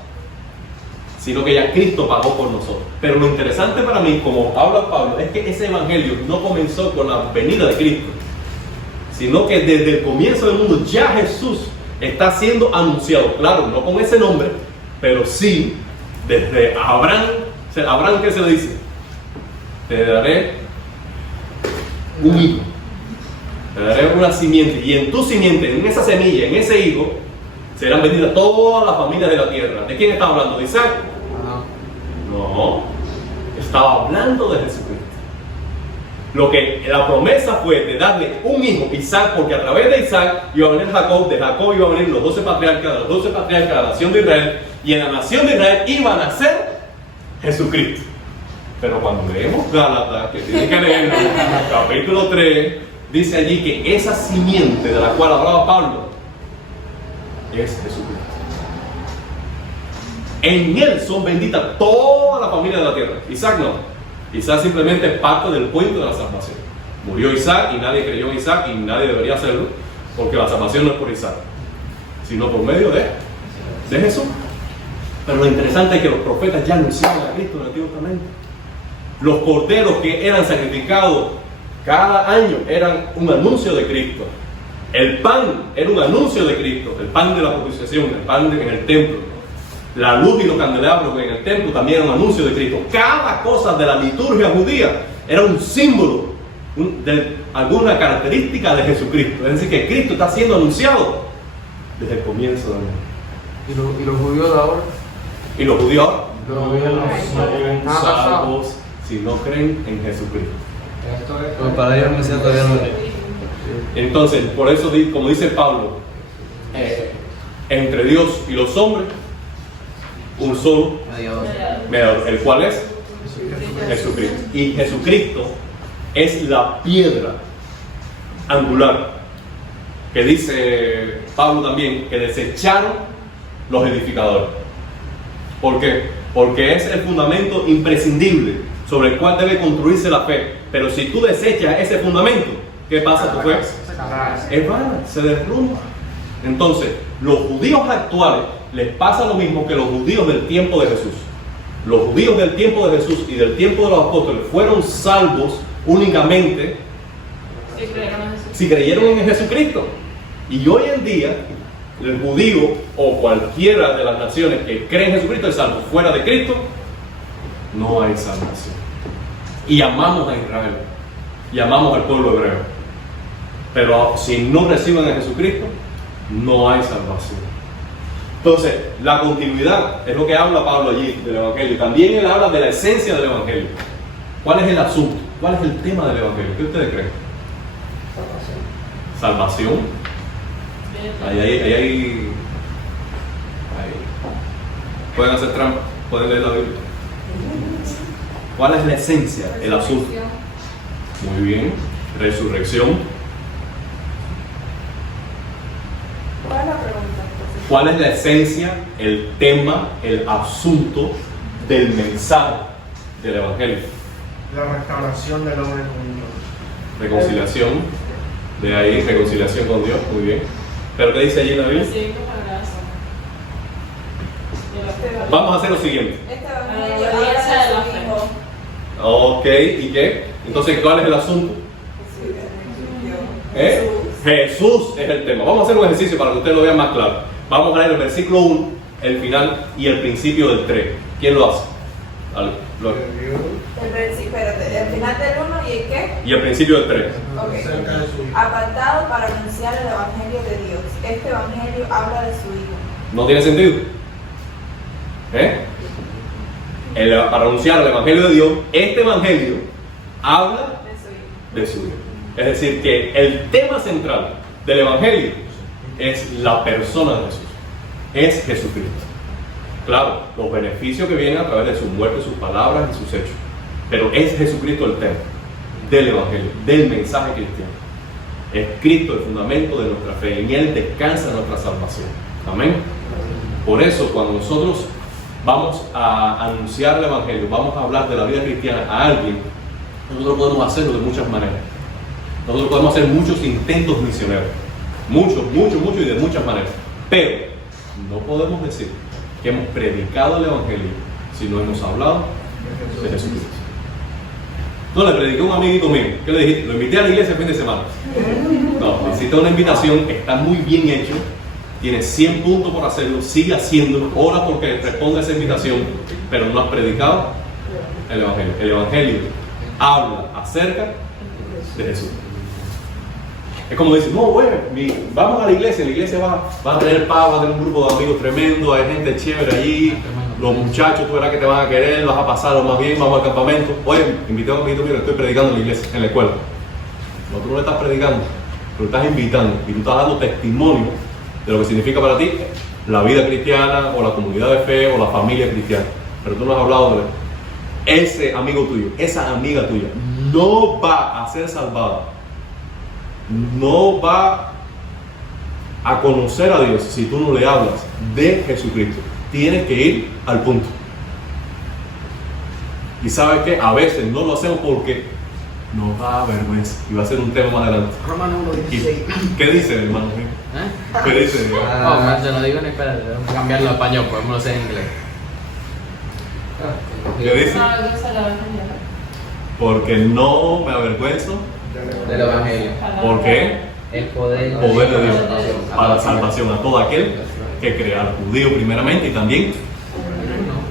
sino que ya Cristo pagó por nosotros. Pero lo interesante para mí, como habla Pablo, es que ese evangelio no comenzó con la venida de Cristo, sino que desde el comienzo del mundo ya Jesús está siendo anunciado. Claro, no con ese nombre, pero sí desde Abraham. Abraham, ¿qué se le dice? Te daré un hijo, te daré una simiente, y en tu simiente, en esa semilla, en ese hijo, serán benditas todas las familias de la tierra. ¿De quién está hablando? ¿De Isaac? No, estaba hablando de Jesucristo. Lo que la promesa fue de darle un hijo, Isaac, porque a través de Isaac iba a venir Jacob, de Jacob iba a venir los 12 patriarcas, de los 12 patriarcas la nación de Israel, y en la nación de Israel iba a nacer Jesucristo. Pero cuando leemos Gálatas, que tiene que leer capítulo 3, dice allí que esa simiente de la cual hablaba Pablo es Jesucristo. En él son benditas todas las familias de la tierra. Isaac no. Isaac simplemente es parte del puente de la salvación. Murió Isaac y nadie creyó en Isaac y nadie debería hacerlo, porque la salvación no es por Isaac, sino por medio de Jesús. Pero lo interesante es que los profetas ya anunciaban a Cristo en el Antiguo Testamento. Los corderos que eran sacrificados cada año eran un anuncio de Cristo. El pan era un anuncio de Cristo, el pan de la propiciación, el pan en el templo. La luz y los candelabros en el templo también eran un anuncio de Cristo. Cada cosa de la liturgia judía era un símbolo de alguna característica de Jesucristo. Es decir, que Cristo está siendo anunciado desde el comienzo del mundo. ¿Y los judíos de ahora? Y los judíos ahora Los judíos no son salvos si no creen en Jesucristo. Pues para ellos no sea todavía no. Entonces, por eso, como dice Pablo, entre Dios y los hombres, un solo mediador, el cual es Jesucristo. Y Jesucristo es la piedra angular, que dice Pablo también, que desecharon los edificadores. ¿Por qué? Porque es el fundamento imprescindible sobre el cual debe construirse la fe. Pero si tú desechas ese fundamento, ¿qué pasa? Tu fe es vana, se derrumba. Entonces, los judíos actuales les pasa lo mismo que los judíos del tiempo de Jesús. Los judíos del tiempo de Jesús y del tiempo de los apóstoles fueron salvos únicamente si creyeron en Jesucristo. Y hoy en día, el judío o cualquiera de las naciones que cree en Jesucristo es salvo. Fuera de Cristo, no hay salvación. Y amamos a Israel, y amamos al pueblo hebreo. Pero si no reciben a Jesucristo, no hay salvación. Entonces, la continuidad es lo que habla Pablo allí del Evangelio. También él habla de la esencia del Evangelio. ¿Cuál es el asunto? ¿Cuál es el tema del Evangelio? ¿Qué ustedes creen? Salvación. Ahí. Pueden hacer trampa, pueden leer la Biblia. ¿Cuál es la esencia, el asunto? Muy bien. resurrección. ¿Cuál es la pregunta? Entonces? ¿Cuál es la esencia, el tema, el asunto del mensaje del Evangelio? La restauración del hombre con Dios. Reconciliación, de ahí reconciliación con Dios, muy bien. ¿Pero qué dice allí en la Biblia? Recibir la gracia. Vamos a hacer lo siguiente. Este La evangelio obediencia habla de la de su fe. hijo. Ok, ¿y qué? Entonces, ¿cuál es el asunto? Jesús es el tema. Vamos a hacer un ejercicio para que ustedes lo vean más claro. Vamos a leer el versículo 1, el final y el principio del 3. ¿Quién lo hace? Dale, Gloria. Espérate, el final del 1 y el qué? Y el principio del 3. Ok. Cerca de su hijo. Apartado para anunciar el evangelio de Dios. Este evangelio habla de su hijo. ¿No tiene sentido? Para anunciar el Evangelio de Dios, este Evangelio habla De su hijo. de su Hijo. Es decir, que el tema central del Evangelio es la persona de Jesús. Es Jesucristo. Claro, los beneficios que vienen a través de su muerte, sus palabras y sus hechos. Pero es Jesucristo el tema del Evangelio, del mensaje cristiano. Es Cristo el fundamento de nuestra fe. En Él descansa nuestra salvación. Amén. Por eso, cuando nosotros vamos a anunciar el Evangelio, vamos a hablar de la vida cristiana a alguien, nosotros podemos hacerlo de muchas maneras. Nosotros podemos hacer muchos intentos misioneros. Muchos y de muchas maneras. Pero no podemos decir que hemos predicado el Evangelio si no hemos hablado de Jesucristo. No, le prediqué a un amiguito mío. ¿Qué le dijiste? Lo invité a la iglesia el fin de semana. No, necesita una invitación, está muy bien hecho. Tienes 100 puntos por hacerlo, sigue haciéndolo, ora porque responde a esa invitación, pero no has predicado el Evangelio. El Evangelio habla acerca de Jesús. Es como decir, no, bueno, vamos a la iglesia va a tener paz, va a tener un grupo de amigos tremendo, hay gente chévere allí, los muchachos tú verás que te van a querer, vas a pasarlo más bien, vamos al campamento. Oye, invité a un amiguito mío, estoy predicando en la iglesia, en la escuela. No, tú no le estás predicando, pero estás invitando y tú estás dando testimonio de lo que significa para ti la vida cristiana o la comunidad de fe o la familia cristiana, pero tú no has hablado de ese amigo tuyo, esa amiga tuya no va a ser salvada, no va a conocer a Dios si tú no le hablas de Jesucristo. Tienes que ir al punto. Y sabes que a veces no lo hacemos porque nos da vergüenza, y va a ser un tema más adelante. Romanos ¿Y 1:16. qué dice, hermano? ¿Qué dice? No, te lo digo en español, tengo que cambiarlo a español, podemos hacer en inglés. ¿Qué dice? No, yo sé la evangelio. Porque no me avergüenzo. Del Evangelio. ¿Por qué? El poder Poder de Dios para la salvación a todo aquel que crea, al judío primeramente y también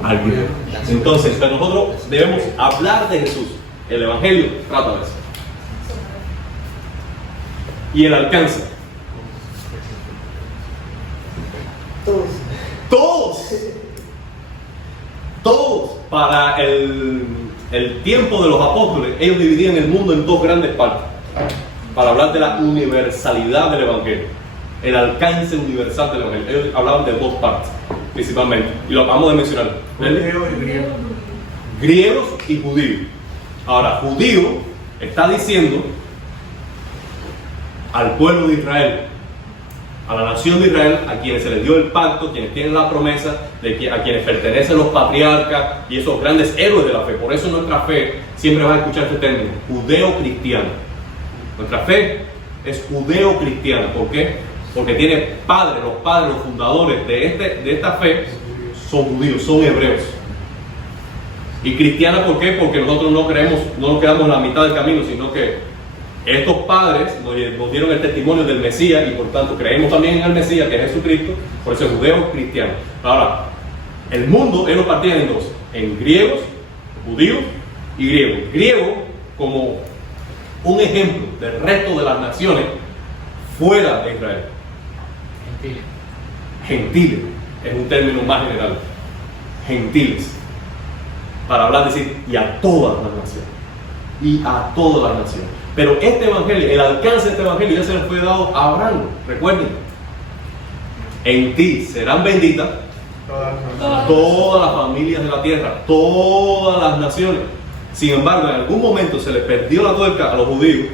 al griego. Entonces, nosotros debemos hablar de Jesús. El Evangelio trata de eso. Y el alcance. Todos. Para el tiempo de los apóstoles, ellos dividían el mundo en dos grandes partes. Para hablar de la universalidad del Evangelio. El alcance universal del Evangelio. Ellos hablaban de dos partes, principalmente. Y lo acabamos de mencionar. Judío y griego. Griegos y judíos. Ahora, judío está diciendo al pueblo de Israel, a la nación de Israel, a quienes se les dio el pacto, quienes tienen la promesa, a quienes pertenecen los patriarcas y esos grandes héroes de la fe. Por eso nuestra fe, siempre vas a escuchar este término, judeo-cristiana. Nuestra fe es judeo-cristiana. ¿Por qué? Porque tiene padres, los fundadores de esta fe son judíos, son hebreos. Y cristiana, ¿por qué? Porque nosotros no nos quedamos en la mitad del camino, sino que estos padres nos dieron el testimonio del Mesías y por tanto creemos también en el Mesías, que es Jesucristo, por eso es judeo cristiano. Ahora, el mundo ellos lo partían en dos, en griegos, judíos y griegos. Griego como un ejemplo del resto de las naciones fuera de Israel. Gentiles es un término más general. Gentiles. Para hablar, decir, y a todas las naciones. Y a todas las naciones. Pero este evangelio, el alcance de este evangelio ya se le fue dado a Abraham. Recuerden, en ti serán benditas todas las familias de la tierra, todas las naciones. Sin embargo, en algún momento se les perdió la tuerca a los judíos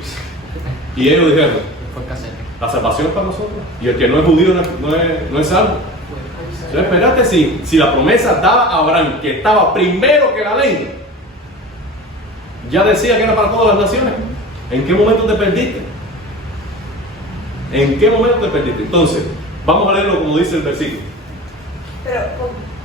Y ellos dijeron, Fue casero. la salvación es para nosotros. Y el que no es judío no es salvo. Entonces, espérate, si la promesa dada a Abraham, que estaba primero que la ley, ya decía que era para todas las naciones. ¿En qué momento te perdiste? ¿En qué momento te perdiste? Entonces, vamos a leerlo como dice el versículo. Pero,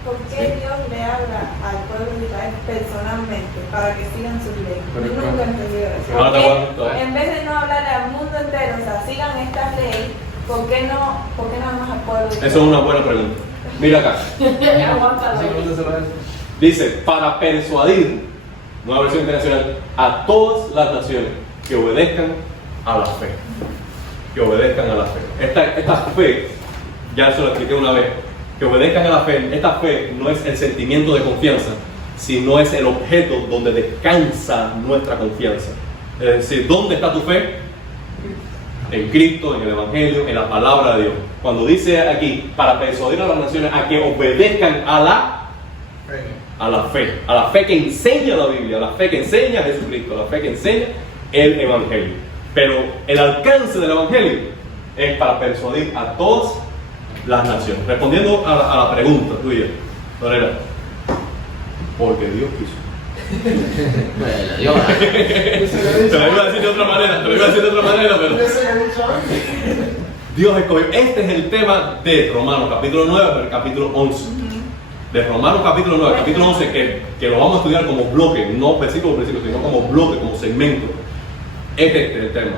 ¿por qué Dios le habla al pueblo de Israel personalmente para que sigan sus leyes? Yo nunca he entendido eso. Ahora te voy a- ¿Por qué, en vez de no hablarle al mundo entero, o sea, sigan estas leyes, ¿por qué nada más al pueblo de Israel? Eso es una buena pregunta. Mira acá. Aguanta la ley. Dice, para persuadir, nueva versión internacional, a todas las naciones que obedezcan a la fe. Que obedezcan a la fe. Esta fe, ya eso lo expliqué una vez, que obedezcan a la fe. Esta fe no es el sentimiento de confianza, sino es el objeto donde descansa nuestra confianza. Es decir, ¿dónde está tu fe? En Cristo, en el Evangelio, en la palabra de Dios. Cuando dice aquí, para persuadir a las naciones a que obedezcan a la fe que enseña la Biblia, a la fe que enseña Jesucristo, a la fe que enseña el Evangelio. Pero el alcance del Evangelio es para persuadir a todas las naciones. Respondiendo a la pregunta tuya, Lorena, porque Dios quiso. Bueno, Dios. Te lo iba a decir de otra manera, pero Dios escogió. Este es el tema de Romanos capítulo 9, capítulo 11. De Romanos capítulo 9, capítulo 11, que lo vamos a estudiar como bloque, no versículo por versículo, sino como bloque, como segmento. Es el tema.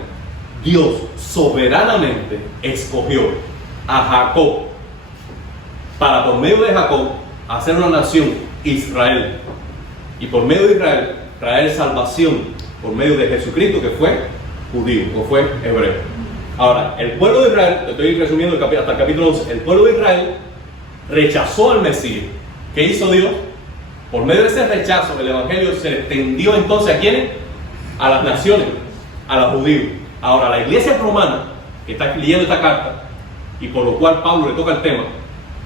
Dios soberanamente escogió a Jacob para, por medio de Jacob, hacer una nación, Israel. Y por medio de Israel, traer salvación por medio de Jesucristo, que fue judío o fue hebreo. Ahora, el pueblo de Israel, te estoy resumiendo hasta el capítulo 11, el pueblo de Israel rechazó al Mesías. ¿Qué hizo Dios? Por medio de ese rechazo, el Evangelio se extendió entonces ¿a quiénes? A las naciones, a los judíos. Ahora, la iglesia romana, que está leyendo esta carta, y por lo cual Pablo le toca el tema,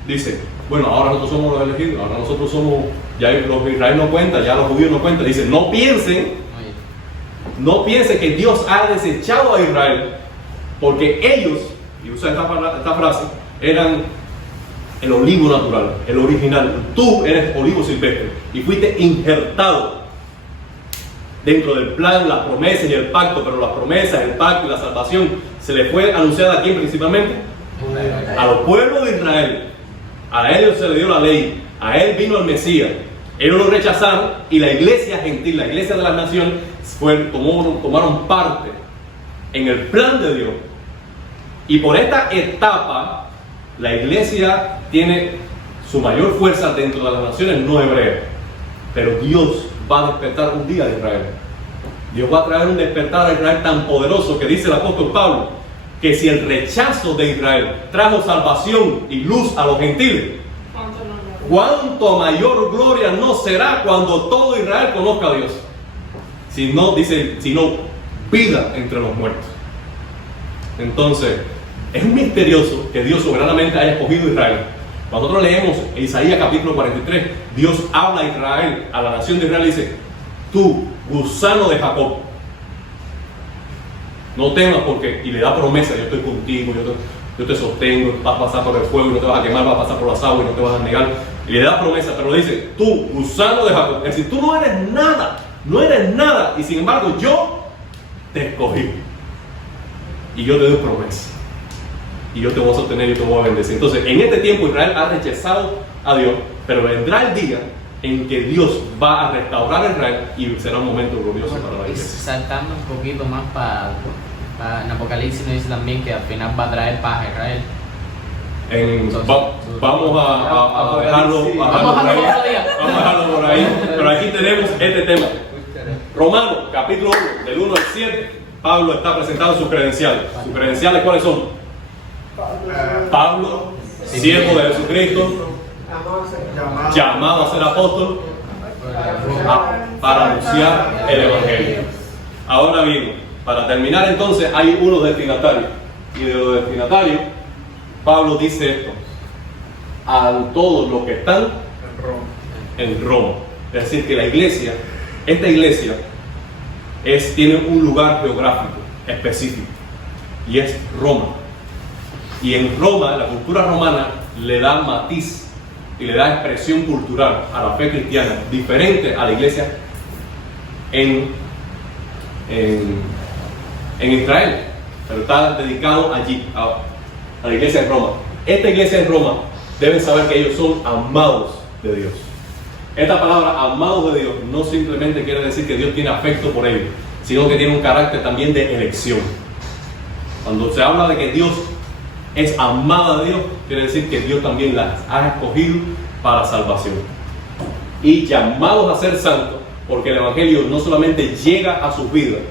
dice, bueno, ahora nosotros somos los elegidos, ahora nosotros somos, ya los de Israel no cuentan, ya los judíos no cuentan. Dice, no piensen que Dios ha desechado a Israel, porque ellos, y usa esta frase, eran el olivo natural, el original. Tú eres olivo silvestre y fuiste injertado dentro del plan, las promesas y el pacto, pero las promesas, el pacto y la salvación se le fue anunciada a quién principalmente? A los pueblos de Israel. A ellos se le dio la ley, a él vino el Mesías. Ellos lo rechazaron y la iglesia gentil, la iglesia de las naciones, tomaron parte en el plan de Dios. Y por esta etapa, la iglesia tiene su mayor fuerza dentro de las naciones no hebreas. Pero Dios va a despertar un día a Israel. Dios va a traer un despertar a Israel tan poderoso que dice el apóstol Pablo, que si el rechazo de Israel trajo salvación y luz a los gentiles, cuánto mayor gloria no será cuando todo Israel conozca a Dios. Sino vida entre los muertos. Entonces, es misterioso que Dios soberanamente haya escogido a Israel. Cuando nosotros leemos Isaías capítulo 43, Dios habla a Israel, a la nación de Israel, y dice, tú, gusano de Jacob, no temas porque, y le da promesa, yo estoy contigo, yo te sostengo, vas a pasar por el fuego y no te vas a quemar, vas a pasar por las aguas y no te vas a negar. Y le da promesa, pero le dice, tú, gusano de Jacob, es decir, tú no eres nada, y sin embargo yo te escogí. Y yo te doy promesa. Y yo te voy a sostener y te voy a bendecir. Entonces, en este tiempo Israel ha rechazado a Dios, pero vendrá el día en que Dios va a restaurar a Israel y será un momento glorioso para la iglesia. Saltando un poquito más para en Apocalipsis nos dice también que al final va a traer paz a Israel. Vamos a dejarlo por ahí. Pero aquí tenemos este tema. Romanos, capítulo 1, del 1 al 7, Pablo está presentando sus credenciales. ¿Sus credenciales cuáles son? Pablo, siervo de Jesucristo, llamado a ser apóstol, para anunciar el Evangelio. Ahora bien, para terminar entonces, hay unos destinatarios. Y de los destinatarios, Pablo dice esto: a todos los que están en Roma. Es decir, que la iglesia, esta iglesia, tiene un lugar geográfico. específico, y es Roma. Y en Roma, la cultura romana le da matiz y le da expresión cultural a la fe cristiana, diferente a la iglesia en Israel, pero está dedicado allí, a la iglesia de Roma. Esta iglesia de Roma deben saber que ellos son amados de Dios. Esta palabra amados de Dios no simplemente quiere decir que Dios tiene afecto por ellos, sino que tiene un carácter también de elección. Cuando se habla de que Dios es amada de Dios, quiere decir que Dios también las ha escogido para salvación y llamados a ser santos, porque el Evangelio no solamente llega a sus vidas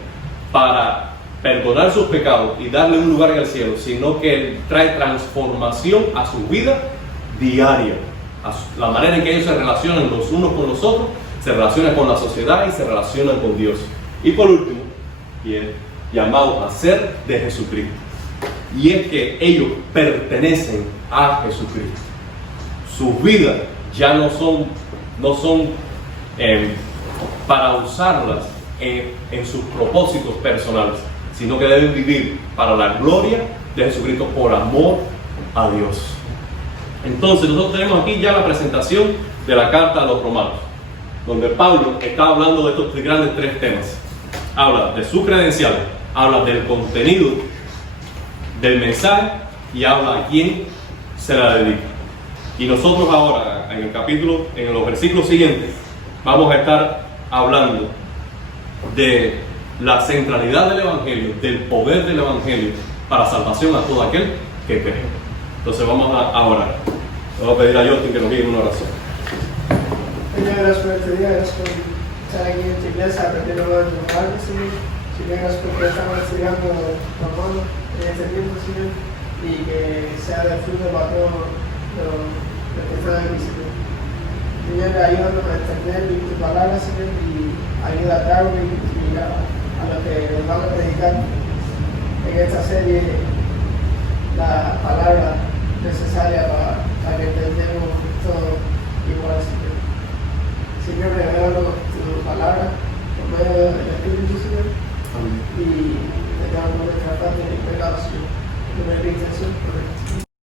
para perdonar sus pecados y darle un lugar en el cielo, sino que trae transformación a su vida diaria, a la manera en que ellos se relacionan los unos con los otros, se relacionan con la sociedad y se relacionan con Dios. Y por último, llamados a ser de Jesucristo. Y es que ellos pertenecen a Jesucristo. Sus vidas ya no son para usarlas en sus propósitos personales, sino que deben vivir para la gloria de Jesucristo por amor a Dios. Entonces nosotros tenemos aquí ya la presentación de la carta a los romanos, donde Pablo está hablando de estos grandes tres temas. Habla de su credencial, habla del contenido del mensaje y habla a quién se la dedica. Y nosotros ahora, en los versículos siguientes, vamos a estar hablando de la centralidad del Evangelio, del poder del Evangelio para salvación a todo aquel que cree. Entonces vamos a orar. Vamos a pedir a Justin que nos guíe en una oración. Señor, gracias por este día, gracias por estar aquí en tu iglesia, aprendiendo de tu palabra, Señor. Señor, gracias porque estamos estudiando Romanos en este tiempo, Señor, y que sea de fruto para todos los que están aquí, Señor. Señor, ayúdanos a entender tu palabra, Señor, y ayuda a Darwin y a los que nos van a predicar en esta serie la palabra necesaria para que entendamos todo igual, Señor. Señor, revélanos tu palabra por medio del Espíritu, Señor. Amén. Y te damos nuestra parte de pecado, Señor. En el nombre de Jesús.